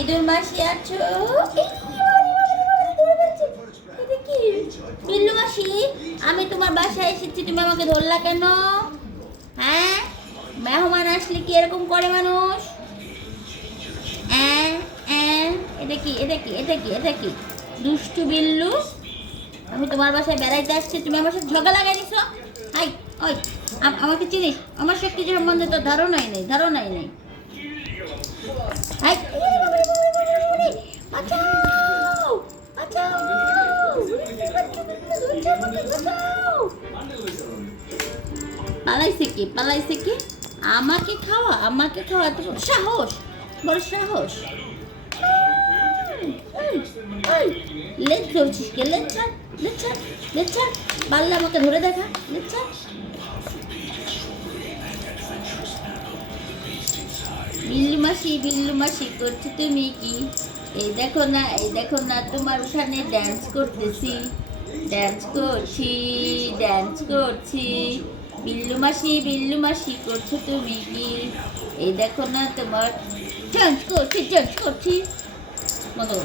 ইঁদুর মাসি আছো? এটা কি বিল্লু মাসি? আমি তোমার বাসায় এসেছি, তুমি আমাকে ধরলা কেন? হ্যাঁ, মেহমান আসলে কি এরকম করে মানুষ? এটা কি এটা কি এটা কি এটা কি দুষ্টু বিল্লু? আমি তোমার বাসায় বেড়াইতে আসছি, তুমি আমার সাথে ঝগড়া লাগাই দিছো। হাই, ওই আমাকে চিনিস? আমার শক্তি সম্বন্ধে তো ধারণাই নেই, ধারণাই নেই। হাই, বাঁচাও, বাঁচাও, পালাইছে কি পালাইছে কি? আমাকে খাওয়া, আমাকে খাওয়া, এত বড় সাহস, বড় সাহস। লেজ ধরছিস কে? লেজ ছাড়, লেজ ছাড়, লেজ ছাড়। পারলে আমাকে ধরে দেখা, লেজ ছাড়। বিল্লু মাসি করছো তুমি কি? এই দেখো না, এই দেখো না, তোমার ওখানে ড্যান্স করতেছি, ড্যান্স করছি, ড্যান্স করছি। বিল্লু মাসি করছো তুমি কি? এই দেখো না, তোমার ডান্স করছি, ডান্স করছি। মতো